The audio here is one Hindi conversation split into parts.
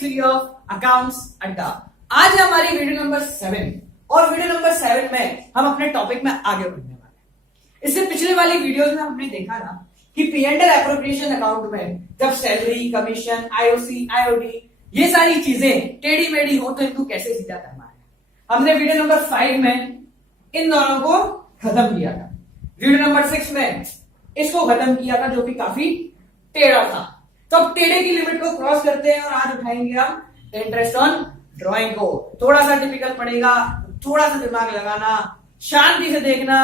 नेक्स्ट वीडियो ऑफ अकाउंट्स अड्डा। आज है हमारी वीडियो नंबर 7 और वीडियो नंबर 7 में हम अपने टॉपिक में आगे बढ़ने वाले हैं। इससे पिछले वाली वीडियोस में हमने देखा ना कि P&L एप्रोप्रिएशन अकाउंट में जब सैलरी, कमीशन, आईओसी, आईओडी ये सारी चीजें टेढ़ी मेढ़ी हो तो इनको कैसे सीधा करना है, हमने वीडियो नंबर 5 में इन दोनों को खत्म किया था। वीडियो नंबर 6 में इसको खत्म किया था जो कि काफी टेढ़ा था। तो अब टेढ़े की लिमिट को क्रॉस करते हैं और आज उठाएंगे हम इंटरेस्ट ऑन ड्राइंग को। थोड़ा सा टिपिकल पड़ेगा, थोड़ा सा दिमाग लगाना, शांति से देखना,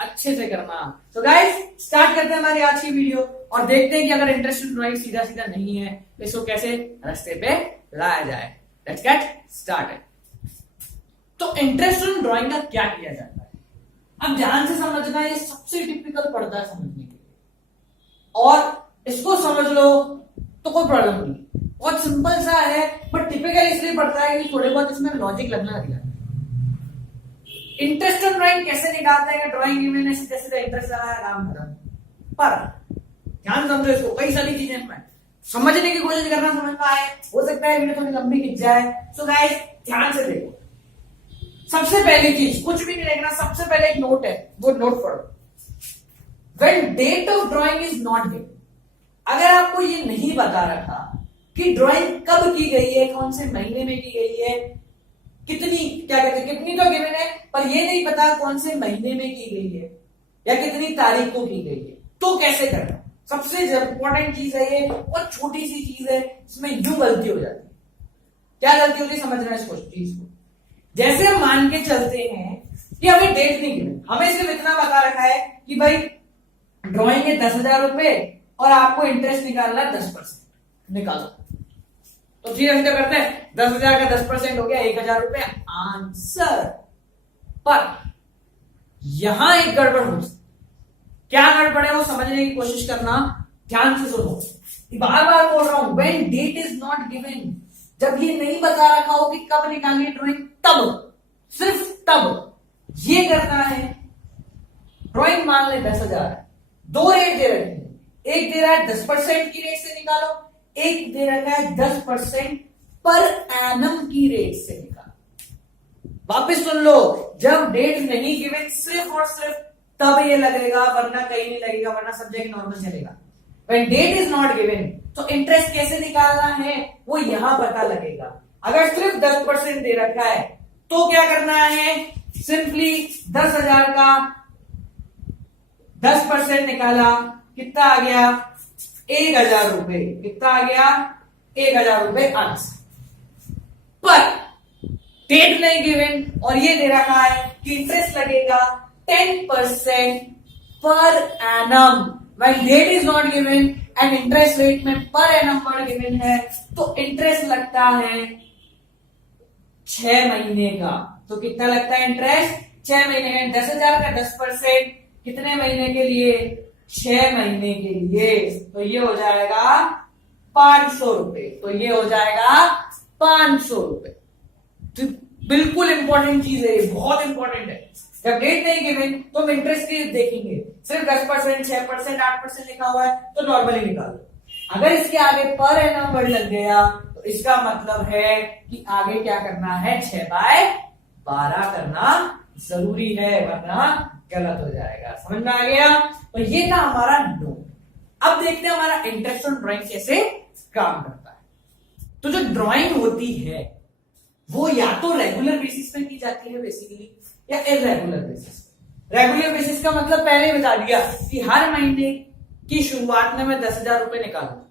अच्छे से करना। तो गाइस स्टार्ट करते हैं हमारी आज की वीडियो और देखते हैं कि अगर इंटरेस्ट ऑन ड्राइंग सीधा सीधा नहीं है तो इसको कैसे रास्ते पे लाया जाए। Let's get started. तो इंटरेस्ट ऑन ड्राइंग का क्या किया जाता है, अब ध्यान से समझना, ये सबसे टिपिकल पड़ता है समझने के लिए और इसको समझ लो तो कोई प्रॉब्लम नहीं, बहुत सिंपल सा है, बट टिपिकल इसलिए पड़ता है कि थोड़े बहुत इसमें लॉजिक लगना लग जाता है। इंटरेस्ट ऑन ड्राइंग कैसे निकालते हैं, ड्राइंग में सीधे सीधे इंटरेस्ट लगाया, काम खत्म। पर ध्यान समझो इसको, कई सारी चीजें इसमें समझने की कोशिश करना, समझ में आए, हो सकता है वीडियो थोड़ी लंबी खिंच जाए। सो गाइस ध्यान से देखो, सबसे पहली चीज, कुछ भी नहीं देखना, सबसे पहले एक नोट है, वो नोट पढ़ो। When date of drawing is not given, अगर आपको ये नहीं बता रखा कि ड्राइंग कब की गई है, कौन से महीने में की गई है, कितनी, क्या कहते हैं, कितनी तो गिवन है पर ये नहीं पता कौन से महीने में की गई है या कितनी तारीख को की गई है, तो कैसे करना। सबसे इंपॉर्टेंट चीज है ये, और छोटी सी चीज है, इसमें यूं गलती हो जाती है। क्या गलती होती है समझना इस चीज को। जैसे हम मान के चलते हैं कि हमें डेट नहीं गिवन, हमें सिर्फ इतना बता रखा है कि भाई ड्राइंग है 10,000 रुपए और आपको इंटरेस्ट निकालना 10%, निकालो। तो सीधा सीधा करते हैं, 10,000 का 10% हो गया 1,000 रुपए आंसर। पर यहां एक गड़बड़ हो सकती, क्या गड़बड़ है वो समझने की कोशिश करना, ध्यान से सुनो। बार बार बोल रहा हूं, when date is not given, जब ये नहीं बता रखा हो कि कब निकालनी है ड्राइंग, तब, सिर्फ तब ये करना है। ड्राइंग मान ले 10,000 है, दो रेट दे रखे हैं, एक दे रहा है 10% की रेट से निकालो, एक दे रखा है 10% पर एनम की रेट से निकालो। वापस सुन लो, जब डेट नहीं गिवन सिर्फ और सिर्फ तब ये लगेगा, वरना कहीं नहीं लगेगा, वरना सब्जेक्ट नॉर्मल चलेगा। When date is not given, तो इंटरेस्ट कैसे निकालना है वो यहां पता लगेगा। अगर सिर्फ 10% दे रखा है तो क्या करना है, सिंपली 10,000 का 10% निकाला, कितना आ गया 1,000 रुपए, कितना आ गया 1,000 रुपए आंसर। पर डेट नहीं गिवन और ये दे रखा है कि इंटरेस्ट लगेगा 10% per annum. When date is not given and interest rate में पर एनम वर्ड गिवन है तो इंटरेस्ट लगता है 6 महीने का। तो कितना लगता है इंटरेस्ट, 6 महीने का। 10,000 का 10% कितने महीने के लिए, 6 महीने के लिए। तो ये हो जाएगा 500 रुपए, तो ये हो जाएगा 500 रुपए। तो बिल्कुल इंपॉर्टेंट चीज है, बहुत इंपॉर्टेंट है। जब डेट नहीं गिवन तो हम इंटरेस्ट की देखेंगे, सिर्फ 10%, 6%, 8% लिखा हुआ है तो नॉर्मली निकाल दो। अगर इसके आगे पर एनम वर्ड लग गया तो इसका मतलब है कि आगे क्या करना है, 6/12 करना जरूरी है, वरना गलत हो जाएगा। समझ में आ गया। तो ये था हमारा नोट। अब देखते हैं हमारा इंटरेस्ट ऑन ड्राइंग कैसे काम करता है। तो जो ड्राइंग होती है वो या तो रेगुलर बेसिस पे की जाती है बेसिकली, या इरेगुलर बेसिस। रेगुलर बेसिस का मतलब पहले ही बता दिया कि हर महीने की शुरुआत में मैं 10,000 रुपए निकालूंगा,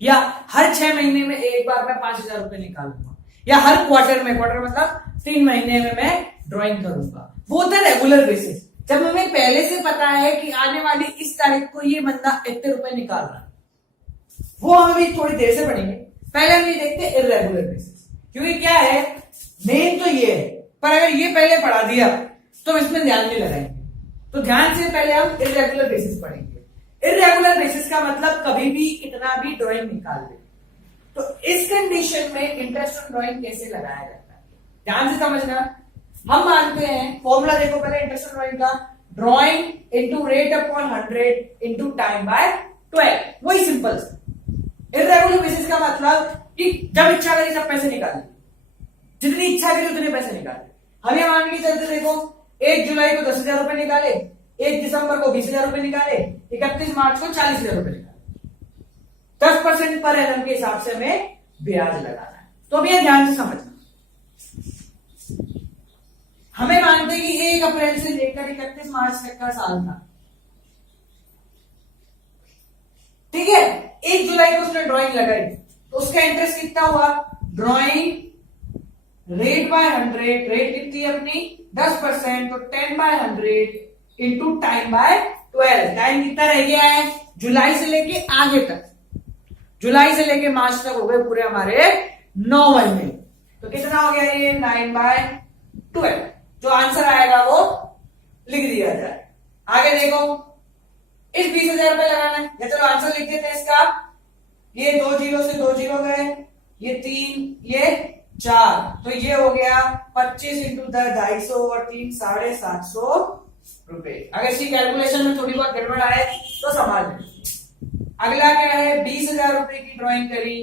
या हर 6 महीने में एक बार मैं 5,000 रुपए निकालूंगा, या हर क्वार्टर में, क्वार्टर मतलब 3 महीने में मैं ड्राइंग करूंगा। वो होता है रेगुलर बेसिस, जब हमें पहले से पता है कि आने वाली इस तारीख को ये बंदा इतने रुपए निकाल रहा है। वो हम अभी थोड़ी देर से पढ़ेंगे, पहले हम ये देखते हैं इरेगुलर बेसिस। क्योंकि क्या है, मेन तो ये है, पर अगर ये पहले पढ़ा दिया तो इसमें ध्यान नहीं लगाएंगे। तो ध्यान से पहले हम इरेगुलर बेसिस पढ़ेंगे। इरेगुलर बेसिस का मतलब कभी भी कितना भी ड्राइंग निकाल दे। तो इस कंडीशन में इंटरेस्ट ऑन ड्राइंग कैसे लगाया जाता है, ध्यान से समझना। हम मानते हैं, फॉर्मूला देखो पहले इंटरेस्ट ऑन ड्राइंग का, drawing into rate upon 100 into time by 12, वही सिंपल। इरेगुलर बेसिस का मतलब कि जब इच्छा करी तब पैसे निकाल, जितनी इच्छा करी उतने पैसे निकाले। हम ये मान के चलते, देखो 1 जुलाई को 10,000 रुपए निकाले, 1 दिसंबर को 20,000 रुपए निकाले, 31 मार्च को 40,000 रुपए निकाले। 10% पर एनम के हिसाब से हमें ब्याज लगाना है। तो अब ये ध्यान से समझना, हमें मानते कि 1 अप्रैल से लेकर 31 मार्च तक का साल था, ठीक है। 1 जुलाई को उसने ड्राइंग लगाई तो उसका इंटरेस्ट कितना हुआ, ड्राइंग रेट बाय 100, रेट कितनी है अपनी 10%, तो 10/100 इंटू टाइम बाय 12। टाइम कितना रह गया है, जुलाई से लेके आगे तक, जुलाई से लेके मार्च तक हो गए पूरे हमारे 9 महीने। तो कितना हो गया ये 9/12। जो आंसर आएगा वो लिख दिया जाए। आगे देखो, इस 20,000 रुपए लगाना है, या चलो आंसर लिख देते हैं इसका। ये 2 जीरो से 2 जीरो गए, ये 3, ये 4, तो ये हो गया 25 इंटू 10 250 और 3 750 रुपए। अगर इसकी कैलकुलेशन में थोड़ी बहुत गड़बड़ आए तो संभाल लें। अगला क्या है, 20,000 रुपए की ड्राइंग करी,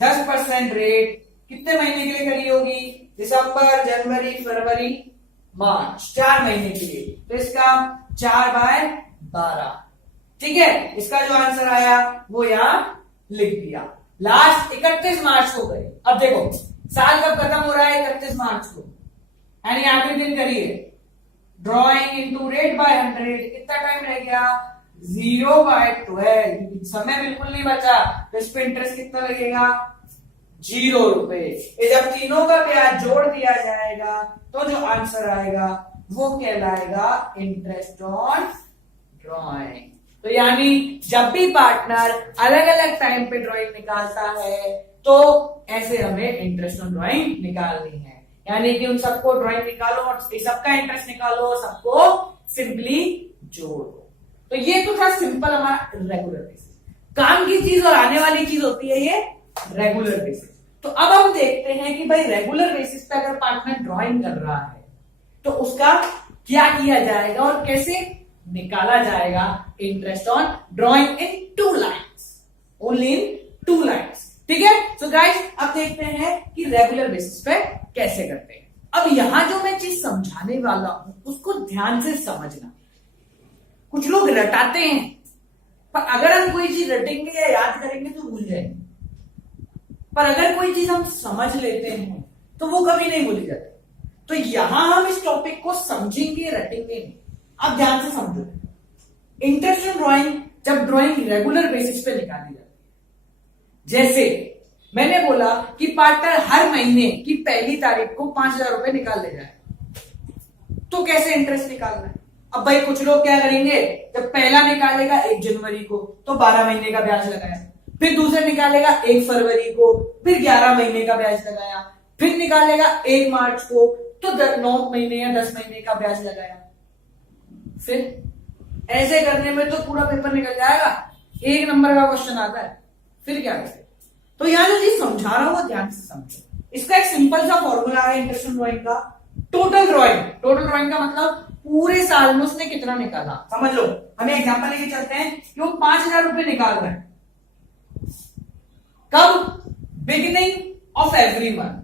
10% रेट, कितने महीने के लिए करी होगी, दिसंबर, जनवरी, फरवरी, मार्च, 4 महीने के लिए। तो इसका 4/12, ठीक है। इसका जो आंसर आया वो यहां लिख दिया। लास्ट 31 मार्च को करें। अब देखो साल कब खत्म हो रहा है, 31 मार्च को, यानी आखिरी दिन करिए। ड्राइंग इंटू रेट बाय 100, कितना टाइम रह गया, 0/12। समय बिल्कुल नहीं बचा, तो इस पे इंटरेस्ट कितना लगेगा, 0 रुपए। जब तीनों का ब्याज जोड़ दिया जाएगा तो जो आंसर आएगा वो कहलाएगा इंटरेस्ट ऑन ड्राइंग। तो यानी जब भी पार्टनर अलग अलग टाइम पे ड्राइंग निकालता है तो ऐसे हमें इंटरेस्ट ऑन ड्राइंग निकालनी है। यानी कि उन सबको ड्राइंग निकालो और सबका इंटरेस्ट निकालो, सबको सिंपली जोड़ो। तो ये तो था सिंपल हमारा रेगुलर बेसिस। काम की चीज और आने वाली चीज होती है ये रेगुलर बेसिस। तो अब हम देखते हैं कि भाई रेगुलर बेसिस पे अगर पार्टनर ड्राइंग कर रहा है तो उसका क्या किया जाएगा और कैसे निकाला जाएगा interest on drawing in 2 lines, only in 2 lines, ठीक है। सो गाइस अब देखते हैं कि रेगुलर बेसिस पे कैसे करते हैं। अब यहां जो मैं चीज समझाने वाला हूं उसको ध्यान से समझना। कुछ लोग रटाते हैं, पर अगर हम कोई चीज रटेंगे या याद करेंगे तो भूल जाएंगे, पर अगर कोई चीज हम समझ लेते हैं तो वो कभी नहीं भूली जाती। तो यहां हम इस टॉपिक को समझेंगे, रटेंगे नहीं। आप ध्यान से समझो, इंटरेस्ट ऑन ड्राइंग जब ड्राइंग रेगुलर बेसिस पे निकाली जाती है, जैसे मैंने बोला कि पार्टनर हर महीने की पहली तारीख को 5,000 रुपए निकाल ले जाए, तो कैसे इंटरेस्ट निकालना है। अब भाई कुछ लोग क्या करेंगे, जब पहला निकालेगा 1 जनवरी को तो 12 महीने का ब्याज लगाया, फिर दूसरा निकालेगा 1 फरवरी को, फिर 11 महीने का ब्याज लगाया, फिर निकालेगा 1 मार्च को तो 9 महीने या 10 महीने का ब्याज लगाया। फिर ऐसे करने में तो पूरा पेपर निकल जाएगा, 1 नंबर का क्वेश्चन आता है। फिर क्या करें, तो यहां जो चीज समझा रहा हूं वो ध्यान से समझो। इसका एक सिंपल सा फॉर्मूला है इंटरेस्ट ऑन ड्राइंग का, टोटल ड्राइंग। टोटल ड्राइंग का मतलब पूरे साल में उसने कितना निकाला। समझ लो, हमें एग्जांपल लेके चलते हैं कि वो 5,000 रुपए निकाल रहे हैं, कब, बिगिनिंग ऑफ एवरी मंथ।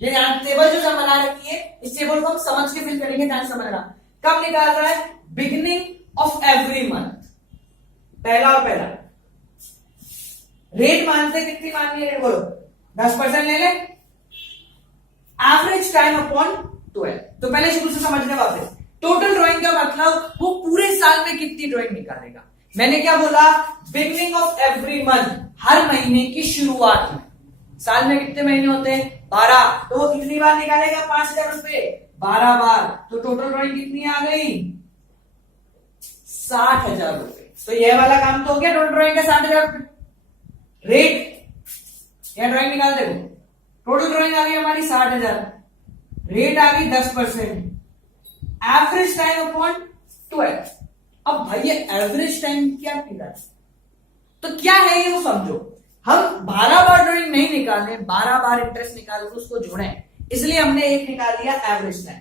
ये यहां टेबल जो बना रखी है, इस टेबल को हम समझ के फिल करेंगे, ध्यान समझना। कब निकाल रहा है, बिगिनिंग ऑफ एवरी मंथ, पहला और पहला। रेट मानते कितनी माननी है, रेट बोलो, 10% ले ले। एवरेज टाइम अपॉन 12, तो पहले शुरू से समझने वापस। टोटल ड्राइंग का मतलब वो पूरे साल में कितनी ड्राइंग निकालेगा। मैंने क्या बोला, बिगिनिंग ऑफ एवरी मंथ, हर महीने की शुरुआत में। साल में कितने महीने होते हैं, 12, तो वो कितनी बार निकालेगा 5,000 रुपए, 12 बार। तो टोटल ड्राइंग कितनी आ गई, 60,000 रुपए। तो ये वाला काम तो हो गया टोटल ड्राइंग का 60,000 रुपए। रेट या ड्राइंग निकाल देखो, टोटल ड्राइंग आ गई हमारी 60,000, रेट आ गई 10%, एवरेज टाइम अपॉन 12। अब भाई ये एवरेज टाइम क्या किया, तो क्या है ये वो समझो। हम 12 बार ड्राइंग नहीं निकाले, 12 बार इंटरेस्ट निकाल के उसको जोड़े, इसलिए हमने एक निकाल लिया एवरेज टाइम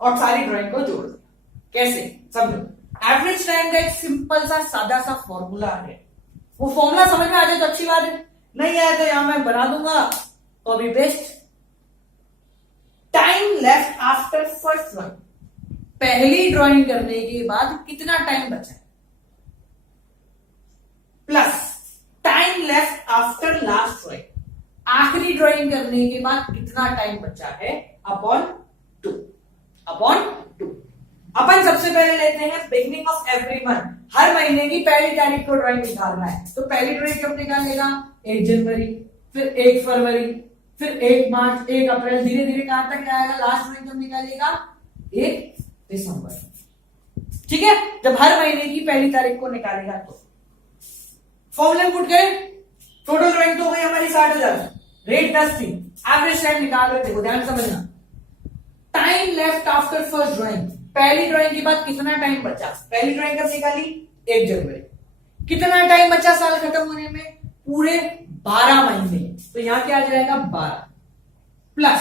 और सारी ड्राइंग को जोड़ दिया। कैसे समझो, एवरेज टाइम का एक सिंपल सा सादा सा फॉर्मूला है। वो फॉर्मूला समझ में आ जाए तो अच्छी बात है, नहीं आया तो यहां मैं बना दूंगा, copy paste. Time left after first drawing, पहली ड्राइंग करने के बाद कितना टाइम बचा है, plus time left after last drawing, आखिरी ड्राइंग करने के बाद कितना टाइम बचा है, अपॉन 2। अपन सबसे पहले लेते हैं बिगनिंग ऑफ एवरी मंथ, हर महीने की पहली तारीख को ड्राइंग निकालना है। तो पहली ड्राइंग कब निकालेगा, 1 जनवरी, फिर 1 फरवरी, फिर 1 मार्च, 1 अप्रैल, धीरे धीरे कहां तक जाएगा, लास्ट ड्राइंग कब निकालेगा, 1 दिसंबर। ठीक है, जब हर महीने की पहली तारीख को निकालेगा तो फॉर्मूला पुट करें। टोटल ड्राइंग तो हो गई हमारी 60,000, रेट 10 थी, एवरेज टाइम निकाल रहे थे, ध्यान समझना। Time left after first drawing, पहली ड्राइंग के बाद कितना टाइम बचा, पहली ड्राइंग कब निकाली, 1 जनवरी, कितना टाइम बचा साल खत्म होने में, पूरे 12 महीने, तो यहां क्या आ जाएगा 12, plus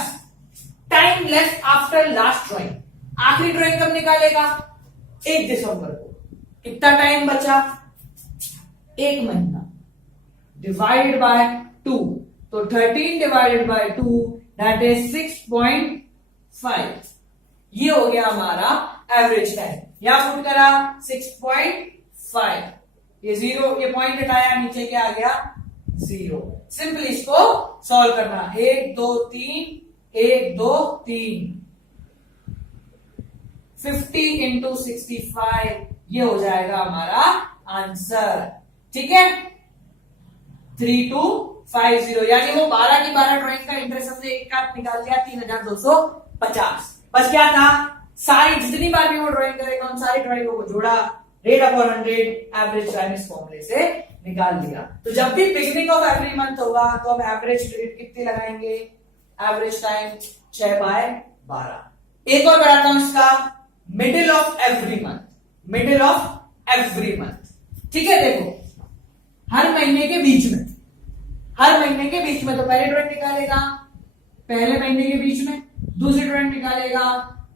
time left after last drawing, आखिरी ड्राइंग कब निकालेगा, 1 दिसंबर को, कितना टाइम बचा, 1 महीना, डिवाइडेड बाय 2, तो 13 डिवाइडेड बाय 2 दैट इज 6.5। ये हो गया हमारा एवरेज टाइम, यहां पुट करा 6.5, ये 0, ये पॉइंट हटाया, नीचे क्या आ गया 0। सिंपल इसको सॉल्व करना, 1 2 3 1 2 3, 50 इंटू 65, ये हो जाएगा हमारा आंसर। ठीक है, 3250, यानी वो 12 की 12 ड्राइंग का इंटरेस्ट हमने एक साथ निकाल दिया 3250। बस क्या था, सारी जितनी बार भी वो ड्राइंग करेगा उन सारी ड्राइंगों को जोड़ा, रेट अपॉन 100, एवरेज टाइम इस फॉर्मूले से निकाल दिया। तो जब भी बिगिनिंग ऑफ एवरी मंथ होगा तो हम एवरेज रेट कितनी लगाएंगे, एवरेज टाइम 6/12। एक और बढ़ाता हूं इसका, middle of every month, middle of every month. ठीक है, देखो हर महीने के बीच में, हर महीने के बीच में, तो पहली ड्राइंग निकालेगा पहले महीने के बीच में, दूसरी ड्राइंग निकालेगा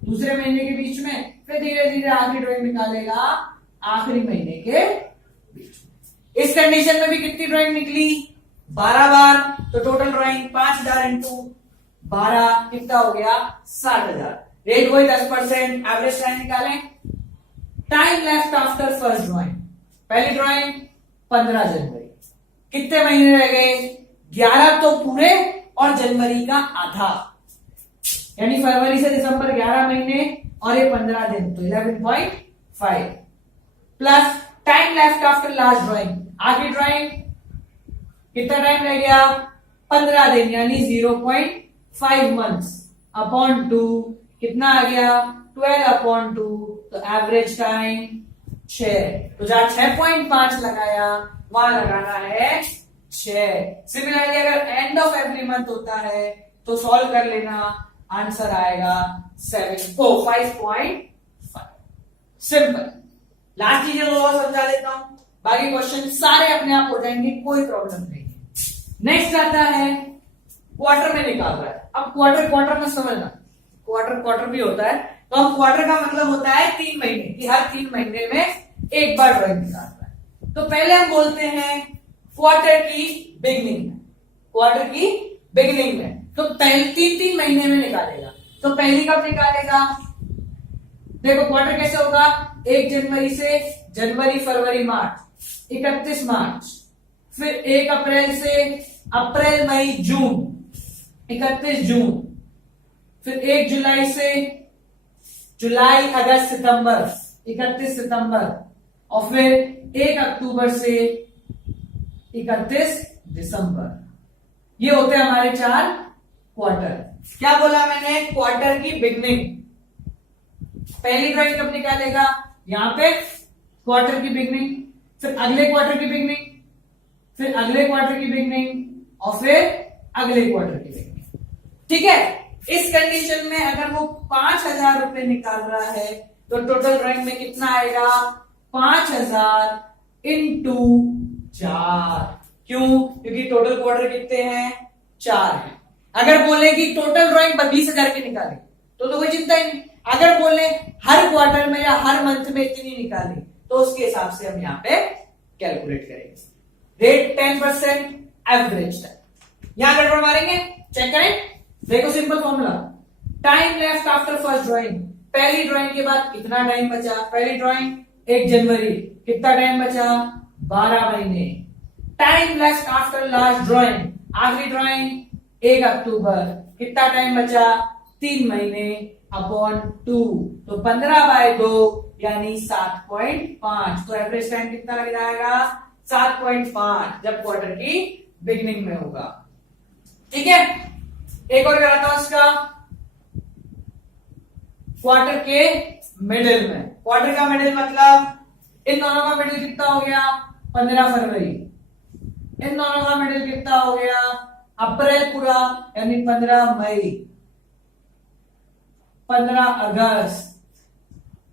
दूसरे महीने के बीच में, फिर धीरे धीरे आखिरी ड्राइंग निकालेगा आखिरी महीने के बीच में। इस कंडीशन में भी कितनी ड्राइंग निकली, 12 बार, तो टोटल ड्राइंग 5000 इंटू 12 कितना हो गया, 60,000। रेट वही 10%, एवरेज टाइम निकालें। Time left after first drawing, पहली ड्राइंग 15 जनवरी, कितने महीने रह गए, 11 तो पूरे और जनवरी का आधा, यानी फरवरी से दिसंबर 11 महीने और ये 15 दिन, तो 11.5, plus time left after last drawing, आखिरी ड्राइंग कितना टाइम रह गया, 15 दिन, यानी 0.5 मंथ्स, अपॉन 2 कितना आ गया, 12/2, तो एवरेज टाइम 6, तो जहां 6.5 लगाया वहां लगाना है 6। सिमिलरली अगर एंड ऑफ एवरी मंथ होता है तो सॉल्व कर लेना, आंसर आएगा 5.5। सिंपल। लास्ट चीजें और समझा देता हूं, बाकी क्वेश्चन सारे अपने आप हो जाएंगे, कोई प्रॉब्लम नहीं है। नेक्स्ट आता है क्वार्टर में निकाल रहा है। अब क्वार्टर में समझना, क्वार्टर भी होता है, तो हम क्वार्टर का मतलब होता है 3 महीने की, हर 3 महीने में एक बार ड्राइंग निकाल रहा है। तो पहले हम बोलते हैं क्वार्टर की बिगनिंग में, क्वार्टर की बिगनिंग में, तो पहले 3 महीने में निकालेगा। तो पहली कब निकालेगा, देखो क्वार्टर कैसे होगा, 1 जनवरी से जनवरी फरवरी मार्च, 31 मार्च, फिर 1 अप्रैल से अप्रैल मई जून, 31 जून, फिर 1 जुलाई से जुलाई अगस्त सितंबर, 31 सितंबर, और फिर 1 अक्टूबर से 31 दिसंबर। ये होते हैं हमारे 4 क्वार्टर। क्या बोला मैंने, क्वार्टर की बिगनिंग, पहली ड्राइंग कब निकालेगा, यहां पे क्वार्टर की बिगनिंग, फिर अगले क्वार्टर की बिगनिंग, फिर अगले क्वार्टर की बिगनिंग, और फिर अगले क्वार्टर की बिगनिंग। ठीक है, इस कंडीशन में अगर वो 5,000 रुपए निकाल रहा है तो टोटल ड्राइंग में कितना आएगा, 5,000 इंटू 4। क्यों, क्योंकि टोटल क्वार्टर कितने हैं, 4 हैं। अगर बोले कि टोटल ड्राइंग 20,000 की निकाले तो कोई चिंता ही नहीं। अगर बोले हर क्वार्टर में या हर मंथ में इतनी निकाली तो उसके हिसाब से हम यहाँ पे कैलकुलेट करेंगे। Rate 10%, average time. यहां कंट्रोल मारेंगे, चेक करें। देखो simple formula, time left after first drawing. पहली ड्राइंग के बाद कितना टाइम बचा? पहली ड्राइंग 1 जनवरी, कितना टाइम बचा? 12 महीने। Time left after last drawing, आखिरी ड्राइंग 1 अक्टूबर, कितना टाइम बचा? 3 महीने अपॉन 2, तो 15/2 यानी 7.5। तो एवरेज टाइम कितना लग जाएगा? 7.5 जब क्वार्टर की बिगिनिंग में होगा। ठीक है, एक और कराता हूं इसका, क्वार्टर के मिडिल में। क्वार्टर का मिडिल मतलब इन दोनों का मिडिल कितना हो गया? 15 फरवरी। इन दोनों का मिडिल कितना हो गया? अप्रैल पूरा, यानी 15 मई, 15 अगस्त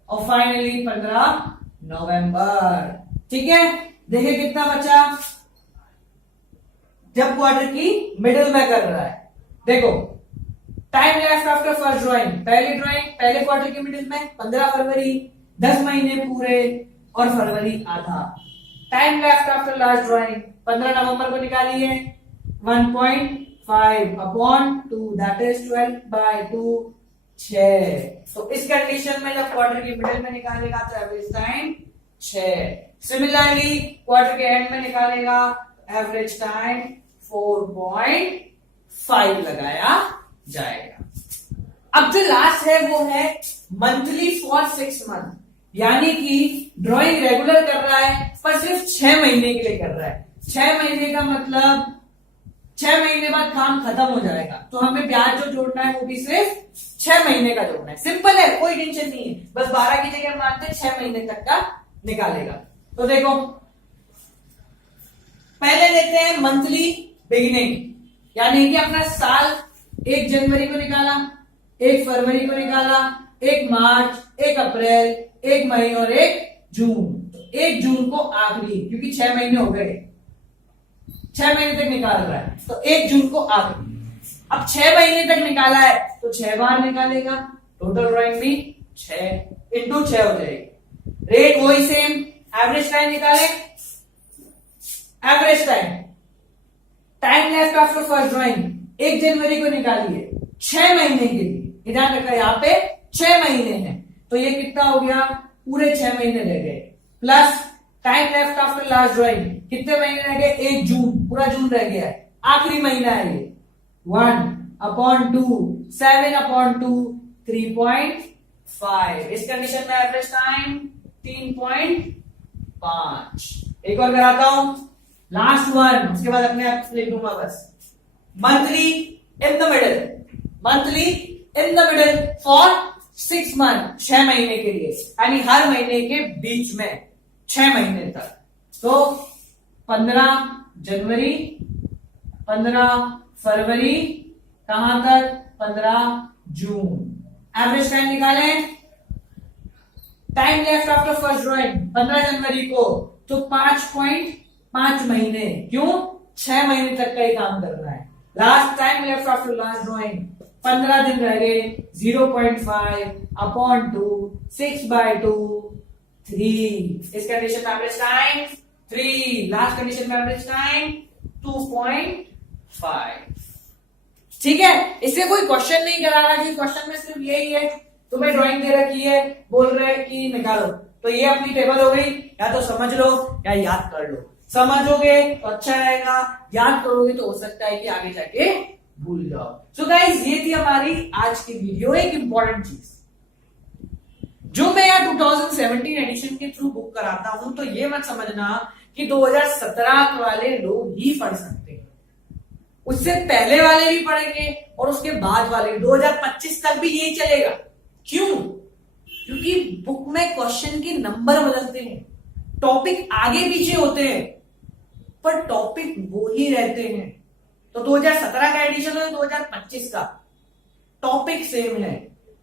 और फाइनली 15 नवंबर। ठीक है, देखिए कितना बचा जब क्वार्टर की मिडिल में कर रहा है। देखो, time left after first drawing, पहली ड्राइंग पहले क्वार्टर के मिडिल में 15 फरवरी, 10 महीने पूरे और फरवरी आधा। Time left after last drawing 15 नवंबर को निकालिए, 1.5 अपॉन 2 दैट इज 12/2, 6। तो इस कंडीशन में जब क्वार्टर की मिडिल में निकालेगा तो एवरेज टाइम 6। सिमिलरली क्वार्टर के एंड में निकालेगा एवरेज टाइम 4.5 लगाया जाएगा। अब जो लास्ट है वो है मंथली फॉर 6 मंथ, यानी कि ड्राइंग रेगुलर कर रहा है पर सिर्फ 6 महीने के लिए कर रहा है। 6 महीने का मतलब 6 महीने बाद काम खत्म हो जाएगा, तो हमें ब्याज जो जोड़ना है वो भी सिर्फ 6 महीने का जोड़ना है। सिंपल है, कोई टेंशन नहीं है, बस 12 की जगह मानते हैं 6 महीने तक का निकालेगा। तो देखो, पहले लेते हैं मंथली बिगिनिंग, यानी कि अपना साल 1 जनवरी को निकाला, 1 फरवरी को निकाला, 1 मार्च, 1 अप्रैल, 1 मई और 1 जून। तो 1 जून को आखिरी, क्योंकि 6 महीने हो गए, 6 महीने तक निकाल रहा है, तो 1 जून को आखिरी। अब 6 महीने तक निकाला है तो 6 बार निकालेगा, टोटल ड्राइंग भी 6 इंटू 6 हो जाएगी। रेट वही सेम, एवरेज टाइम निकाले, average time left after first drawing 1 जनवरी को निकालिए 6 महीने के लिए। ध्यान रखा यहाँ पे 6 महीने हैं, तो ये कितना हो गया? पूरे 6 महीने रह गए, plus time left after last drawing कितने महीने रह गए? 1 जून, पूरा जून रह गया है, आखिरी महीना है ये। 1/2, 7/2, 3.5। इस कंडीशन में एवरेज टाइम 3.5। एक और कराता हूं, लास्ट वन, उसके बाद अपने आप लिख दूंगा बस। Monthly in the middle, monthly in the middle for 6 month, 6 महीने के लिए, यानी हर महीने के बीच में 6 महीने तक। तो 15 जनवरी, 15 फरवरी, कहां तक? 15 जून। एवरेज टाइम निकालें, time left after first drawing 15 जनवरी को, तो 5.5 महीने, क्यों? 6 महीने तक का ही काम करना है। Last time left after last drawing 15 दिन रह गए, 0.5 अपॉन 2, 6/2, 3। इस कंडीशन में एवरेज टाइम 3, लास्ट कंडीशन में एवरेज टाइम 2.5। ठीक है, इससे कोई क्वेश्चन नहीं करा रहा कि क्वेश्चन में सिर्फ यही है, तुम्हें ड्राइंग दे रखी है, बोल रहे हैं कि निकालो, तो ये अपनी टेबल हो गई, या तो समझ लो या याद कर लो। समझोगे तो अच्छा रहेगा, याद करोगे तो हो सकता है कि आगे जाके भूल जाओ। सो गाइस, ये थी हमारी आज की वीडियो। एक इंपॉर्टेंट चीज जो मैं यार 2017 एडिशन के थ्रू बुक कराता हूं, तो ये मत समझना कि 2017 वाले लोग ही पढ़ सकते हैं, उससे पहले वाले भी पढ़ेंगे और उसके बाद वाले 2025 तक भी यही चलेगा। क्यों? क्योंकि बुक में क्वेश्चन के नंबर बदलते हैं, टॉपिक आगे पीछे होते हैं, पर टॉपिक वो ही रहते हैं। तो 2017 का एडिशन हो 2025 का, टॉपिक सेम है,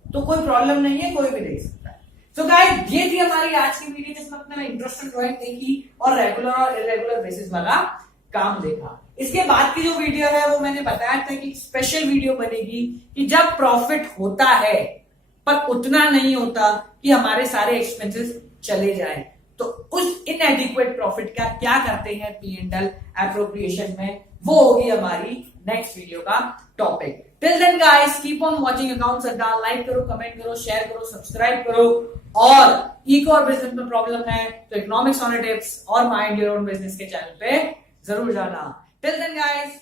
तो कोई प्रॉब्लम नहीं है, कोई भी देख सकता है। तो गाइस, ये थी हमारी आज की वीडियो, जिसमें अपने इंटरेस्टिंग ड्राइंग देखी और रेगुलर और इरेगुलर बेसिस वाला काम देखा। इसके बाद की जो वीडियो है वो मैंने बताया था कि स्पेशल वीडियो बनेगी कि जब प्रॉफिट होता है पर उतना नहीं होता कि हमारे सारे एक्सपेंसेस चले जाएं, तो उस इनएडिक्वेट प्रॉफिट का क्या करते हैं P&L एप्रोप्रिएशन में, वो होगी हमारी नेक्स्ट वीडियो का topic. Till then guys keep on watching accounts Adda. Like करो, कमेंट करो, शेयर करो, सब्सक्राइब करो। और इको और बिजनेस में प्रॉब्लम है तो इकोनॉमिक्स ऑन टिप्स और माइंड योर ओन बिजनेस के चैनल पे जरूर जाना। Till then guys